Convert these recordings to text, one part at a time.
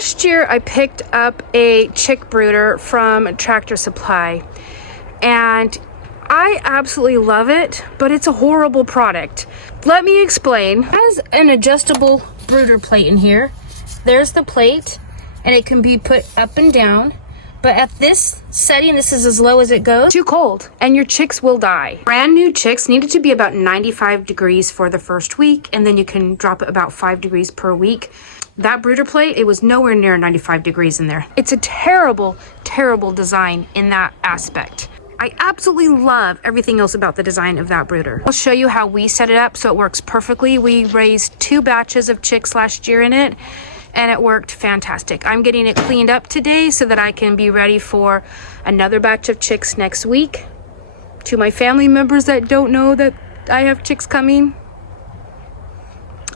Last year I picked up a chick brooder from Tractor Supply and I absolutely love it, but it's a horrible product. Let me explain. It has an adjustable brooder plate in here. There's the plate and it can be put up and down. But at this setting, this is as low as it goes. Too cold and your chicks will die. Brand new chicks needed to be about 95 degrees for the first week, and then you can drop it about 5 degrees per week. That brooder plate, it was nowhere near 95 degrees in there. It's a terrible, terrible design in that aspect. I absolutely love everything else about the design of that brooder. I'll show you how we set it up so it works perfectly. We raised 2 batches of chicks last year in it, and it worked fantastic. I'm getting it cleaned up today so that I can be ready for another batch of chicks next week. To my family members that don't know that I have chicks coming,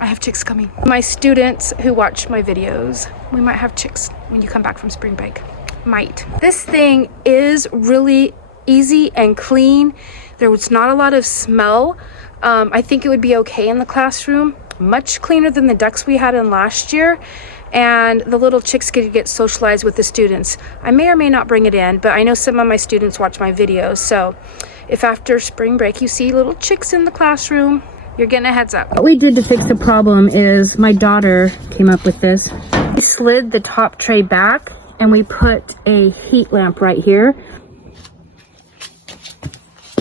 I have chicks coming. My students who watch my videos, we might have chicks when you come back from spring break. Might. This thing is really easy and clean. There was not a lot of smell. I think it would be okay in the classroom. Much cleaner than the ducks we had in last year, and the little chicks could get socialized with the students. I may or may not bring it in, but I know some of my students watch my videos, so if after spring break you see little chicks in the classroom, you're getting a heads up. What we did to fix the problem is my daughter came up with this. We slid the top tray back and we put a heat lamp right here.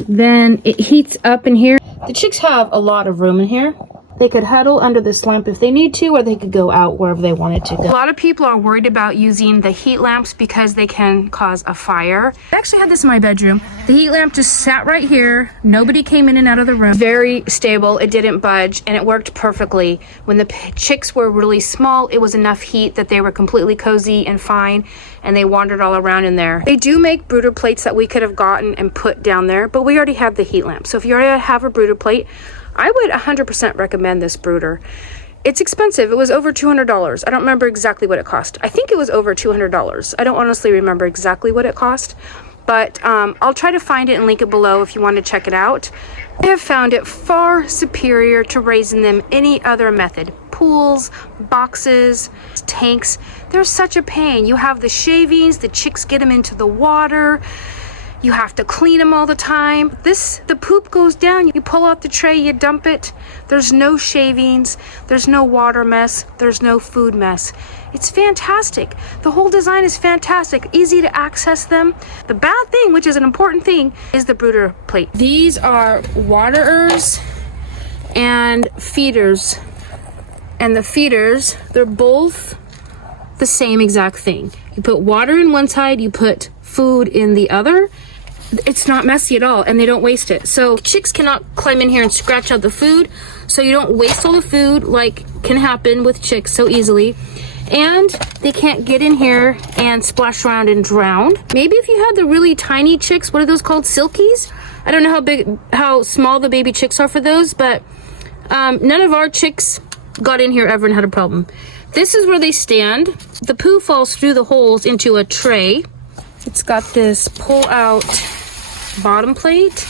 Then it heats up in here. The chicks have a lot of room in here. They could huddle under this lamp if they need to, or they could go out wherever they wanted to go. A lot of people are worried about using the heat lamps because they can cause a fire. I actually had this in my bedroom. The heat lamp just sat right here. Nobody came in and out of the room. Very stable. It didn't budge and it worked perfectly. When the chicks were really small, it was enough heat that they were completely cozy and fine, and they wandered all around in there. They do make brooder plates that we could have gotten and put down there, but we already have the heat lamp. So if you already have a brooder plate, I would 100% recommend this brooder. It's expensive. It was over $200. I don't remember exactly what it cost. I think it was over $200. I don't honestly remember exactly what it cost, but I'll try to find it and link it below if you want to check it out. I have found it far superior to raising them any other method. Pools, boxes, tanks, they're such a pain. You have the shavings, the chicks get them into the water. You have to clean them all the time. The poop goes down. You pull out the tray, you dump it. There's no shavings. There's no water mess. There's no food mess. It's fantastic. The whole design is fantastic. Easy to access them. The bad thing, which is an important thing, is the brooder plate. These are waterers and feeders. And the feeders, they're both the same exact thing. You put water in one side, you put food in the other. It's not messy at all, and they don't waste it. So chicks cannot climb in here and scratch out the food, so you don't waste all the food like can happen with chicks so easily. And they can't get in here and splash around and drown. Maybe if you had the really tiny chicks, what are those called, silkies? I don't know how small the baby chicks are for those, but none of our chicks got in here ever and had a problem. This is where they stand. The poo falls through the holes into a tray. It's got this pull out bottom plate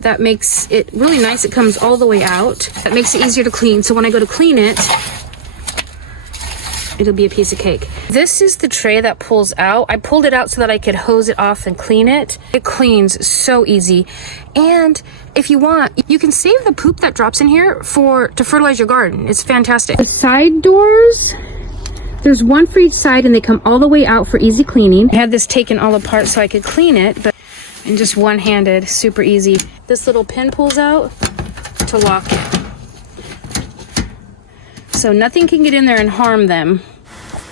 that makes it really nice. It comes all the way out. That makes it easier to clean. So when I go to clean it, it'll be a piece of cake. This is the tray that pulls out. I pulled it out so that I could hose it off and clean it. It cleans so easy. And if you want, you can save the poop that drops in here to fertilize your garden. It's fantastic. The side doors, there's one for each side and they come all the way out for easy cleaning. I had this taken all apart so I could clean it, but and just one-handed, super easy. This little pin pulls out to lock it. So nothing can get in there and harm them.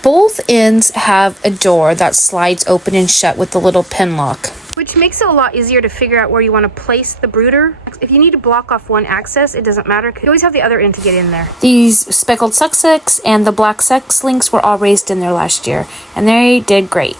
Both ends have a door that slides open and shut with the little pin lock, which makes it a lot easier to figure out where you want to place the brooder. If you need to block off one access, it doesn't matter. You always have the other end to get in there. These speckled Sussex and the black sex links were all raised in there last year, and they did great.